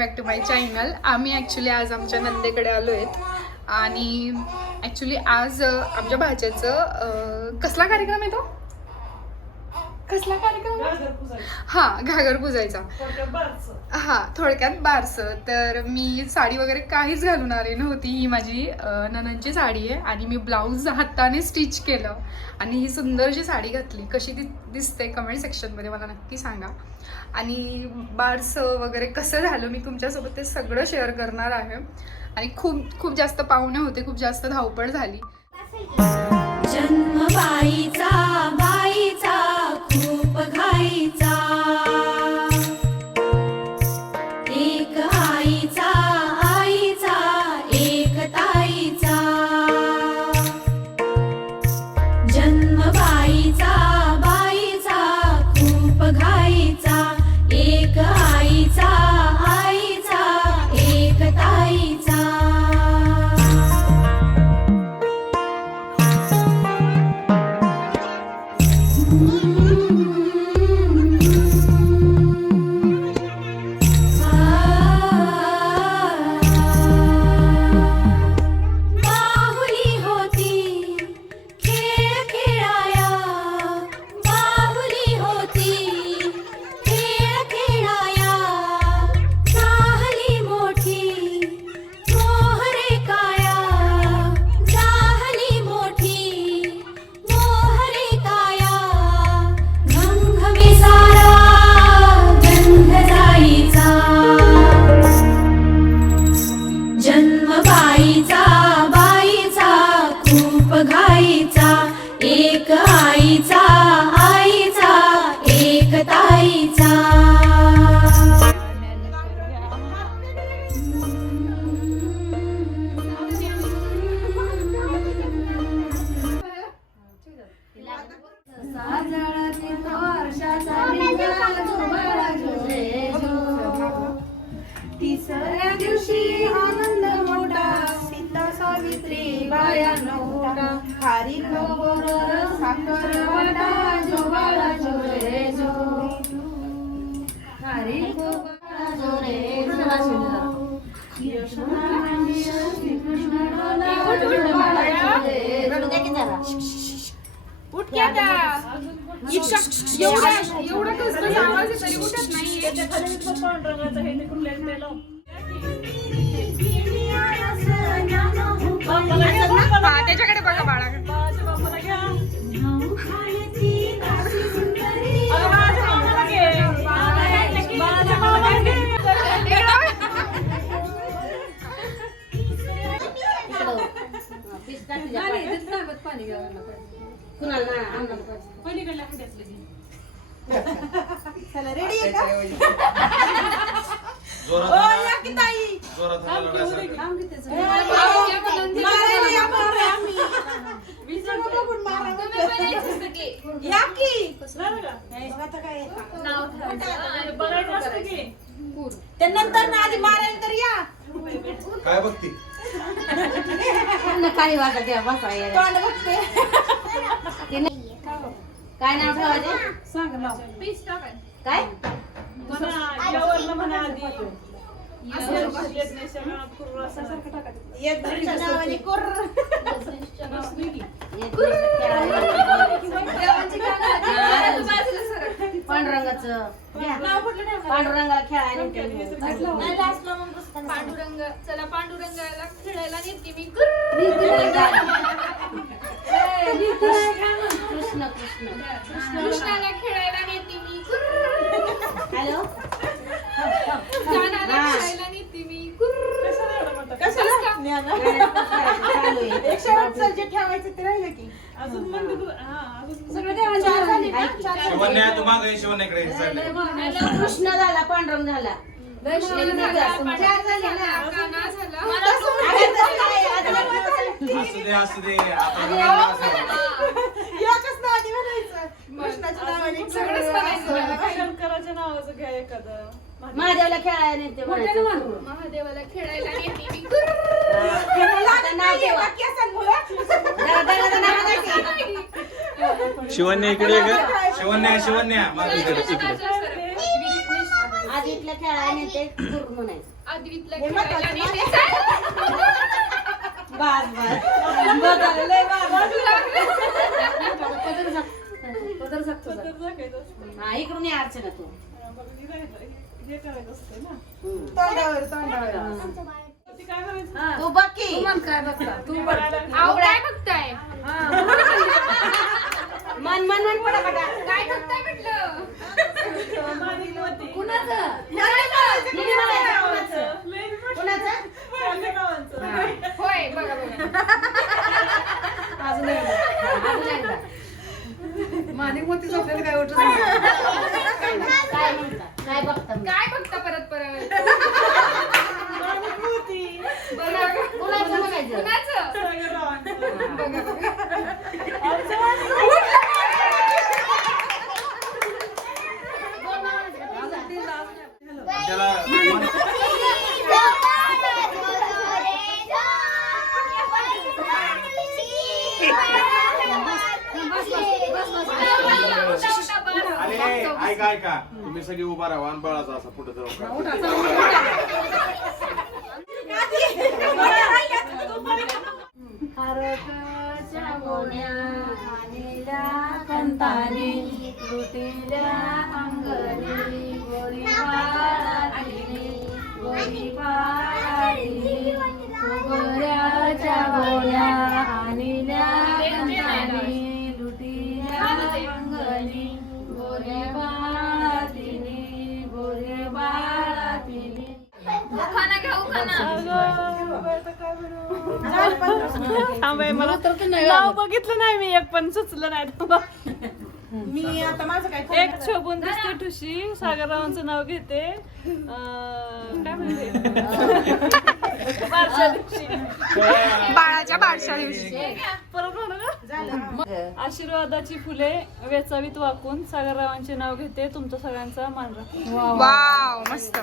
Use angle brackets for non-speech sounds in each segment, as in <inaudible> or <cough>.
Back to my channel आम्ही actually आज आमच्या नंदेकडे आलो आहेत आणि ॲक्च्युली आज आमच्या भाच्याचं कसला कार्यक्रम आहे तो? कसला कार्यक्रम? हा घागर पुजायचा. हा थोडक्यात बारसं. तर मी साडी वगैरे काहीच घालून आली नव्हती. ही माझी ननंदची साडी आहे आणि मी ब्लाऊज हाताने स्टिच केलं आणि ही सुंदरशी साडी घातली. कशी ती दिसते कमेंट सेक्शनमध्ये मला नक्की सांगा. आणि बारसं वगैरे कसं झालं मी तुमच्यासोबत ते सगळं शेअर करणार आहे. आणि खूप खूप जास्त पाहुणे होते खूप जास्त धावपळ झाली. आईचा आईचा एक ताईचा. तिसऱ्या दिवशी आनंद मोठा सीता सावित्री बाया उठ की एवढा एवढा कसं आवाज तरी उठत नाहीये त्याच्याकडे बघा बाळा चला रेडी आहे का? जोरात ओ, या की ताई? जोरात हाणायला लागायचं. मारायला या मारा आम्ही. विचारू बघून मारा. म्हटलं. या की? बघ आता काय येतं. ते नंतर ना आधी मारायला तर या. काय बघती? काही वाटत आहे, बसा ये. तोंड बघते. काय नाव ठेवायचे? सांग नाव काय? येत नावाने कोर पांडुरंगाचं. पांडुरंगाला खेळायला पांडुरंग. चला पांडुरंगाला खेळायला नेते मी. कृष्णाला खेळायला नेते मी. हॅलो. खेळायला नेते मी. ठेवायचं ते राहिलं की. कृष्ण झाला पांडुरंग झाला. चार झाले ना? काना झाला असू दे असू दे आता रंगाला असू दे. एकच नाव आधी म्हणायचं. कृष्णाच्या नावाने सगळंच. महादेवला खेळायला नेते म्हणायचं. महादेवाला खेळायला नेते मी <laughs> आता नाव ठेवा. केसांमुळं. जरा दगाचं नाव द्यायचं. शिवन्या इकडे ये ग शिवन्या इकडे आधी खेळायला नेते दुर्ग म्हणायचं आदवीतला खेळायला महत्वाचं नाही ना. नेसायला. बास बास बघायला लय बास. इकडून ये अर्चना तू. तोंडावर तोंडावर तू बघ की. अहो, काय बघताय? मन मन मन पटापटा काय बघताय म्हटलं? निधी म्हणायचं, कुणाचं? कुणाचं? होय बघा बघा हा, अजून एकदा. काय म्हणता? काय बघता मग? काय बघता परत परत कुणाचं? कुणाचं त्याला ऐका ऐका तुम्ही सगळे उभा राहा आणि बळाचा असा पुढे हरकाच्या <laughs> नाव बघितलं नाही मी एक पण सुचलं नाही तुम्हाला. <laughs> मी आता माझं काय एक शोभून दिसते ठुशी. सागररावांचं नाव घेते. अं, काय म्हणते? <laughs> बारशा दिवशी बाळाच्या बारशा दिवशी परत म्हणू का? आशीर्वादाची फुले वेचावीत वाकून सागररावांचे नाव घेते. तुमच्या सगळ्यांचा मान राखते वाव. मस्त.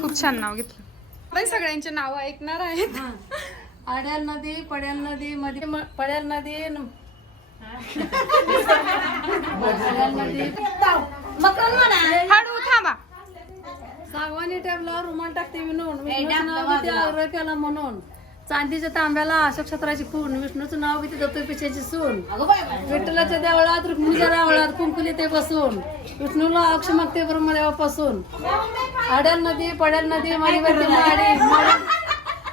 खूप छान नाव घेतलं. आपण सगळ्यांचे नाव ऐकणार आहेत. आड्याल नदी पड्याल नदी मध्ये म- पड्याल नदी हळू थांबा सागवानी टेबलावर रुमाल टाकते विणून विष्णूचं नाव घेते आग्रह केला म्हणून चांदीच्या तांब्याला अशोक छत्राची खून विष्णूचं नाव घेते दत्तू पिछाची सून विठ्ठलाच्या देवळात रुक्मिणीच्या देवळात कुंकुली ते बसून विष्णूला अक्ष मागते ब्रह्मदेवापासून आड्याल नदी पड्याल नदी माडी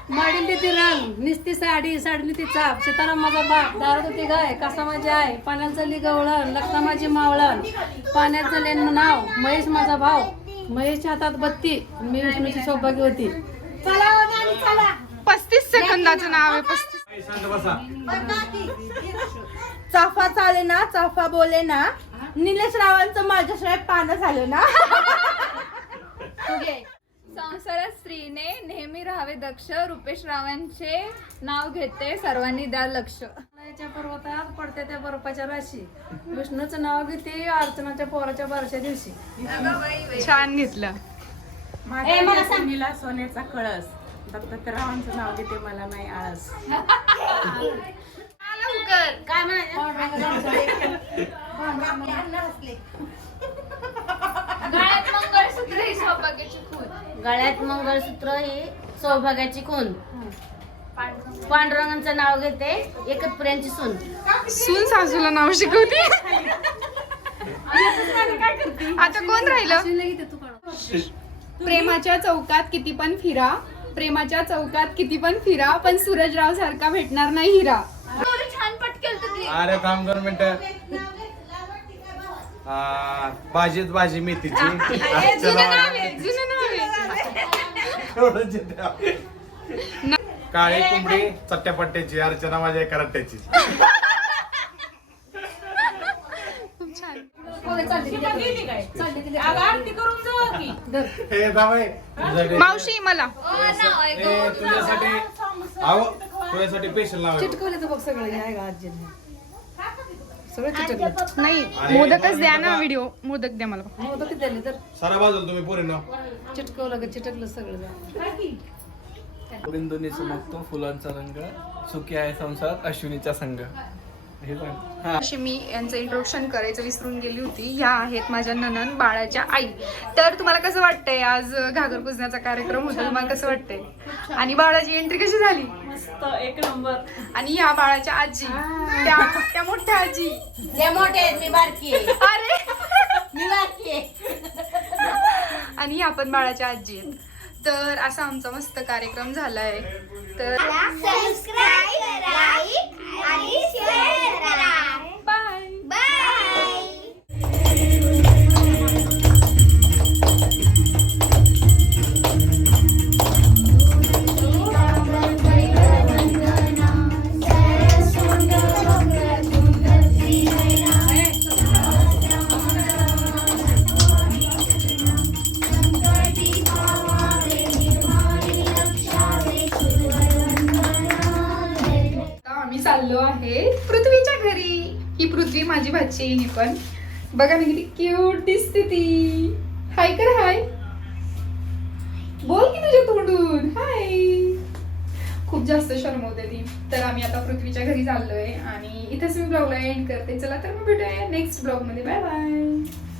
माडील ती रंग निस्ती साडी साडली ती चाप. सीताराम माझा बाप दारात होती गाय कासा माझी आहे पाण्यात झाली गवळण लग्ना माझी मावळण. पाण्यात झाले नाव महेश माझा भाव महेशच्या हातात बत्ती मी विष्णूची सौभाग्यवती चला हो पस्तीस सेकंदाचं नाव आहे पस्तीस. शांत बसा. चाफा चाले ना चाफा बोले ना. निलेश रावांचं माझ्याशिवाय पानं झालं ना. संसारात स्त्रीने नेहमी राहावे दक्ष. रुपेश रावांचे नाव घेते सर्वांनी द्या लक्ष. हिमालयाच्या पर्वतात पडते त्या बर्फाच्या राशी. विष्णूचं नाव घेते अर्चनाच्या पोराच्या बारशा दिवशी. छान घेतलं. ए, मला सांग. नीला सोन्याचा कळस. दत्तरावांचं नाव घेते मला नाही आळस. काय म्हणायचं <laughs> गळ्यात मंगळसूत्र ही सौभाग्याची खून गळ्यात मंगळसूत्र ही सौभाग्याची खून. पांडुरंगांचं नाव घेते एकत्रयांची सून. सून सासूला नाव शिकवते. आता कोण राहिलं? प्रेमाच्या चौकात किती पण फिरा प्रेमाच्या चौकात किती पण फिरा पण सूरजराव सारखा भेटणार नाही हिरा. अरे थांब दोन मिनिटं. आ, भाजीत भाजी मेथीची जुनं नाव आहे जुनं नाव आहे एवढंच येतं आपल्याला. काळी कोंबडी चट्ट्यापट्ट्याची अर्चना माझ्या कराट्याची खूप छान हे तुझ्यासाठी मावशी मला. तुझ्यासाठी अहो तुझ्यासाठी पेशल लाव चिटकवले तर बघ सगळं. आहे का आजीने? सगळं चिटकलं नाही मोदकच द्या. ना व्हिडिओ मोदक द्या मला किती झाले तर. सारा बाजूला तुम्ही पोरी ना चिटकवलं का चिटकलं सगळं बिंदूने चमकतो फुलांचा रंग सुखी आहे संसारात अश्विनीचा संघ. हे सांग. हा. अशी मी यांचं इंट्रोडक्शन करायचं विसरून गेली होती. ह्या आहेत माझ्या ननन बाळाच्या आई. तर तुम्हाला कसं वाटतंय? आज घागर पुजण्याचा कार्यक्रम होता तुम्हाला कसं वाटतंय? आणि बाळाची एंट्री कशी झाली? मस्त एक नंबर. आणि ह्या बाळाच्या आजी. त्या त्या मोठ्या आजी. ते मोठे आहेत मी बारकी आहे. अरे. मी बारकी आहे. आणि ह्या पण बाळाच्या आजी आहेत. तर असा आमचा मस्त कार्यक्रम झालाय. तर सबस्क्राईब लाईक आणि शेअर करा. आलो आहे पृथ्वीच्या घरी. ही पृथ्वी माझी भाची आहे ही पण. बघा ना किती क्यूट दिसते ती हाय कर हाय बोल की तुझ्या तोंडून. हाय खूप जास्त शरमवते ती. तर आम्ही आता पृथ्वीच्या घरी चाललोय आणि इथेच मी ब्लॉगला एंड करते. चला तर मग भेटूया नेक्स्ट ब्लॉगमध्ये. Bye bye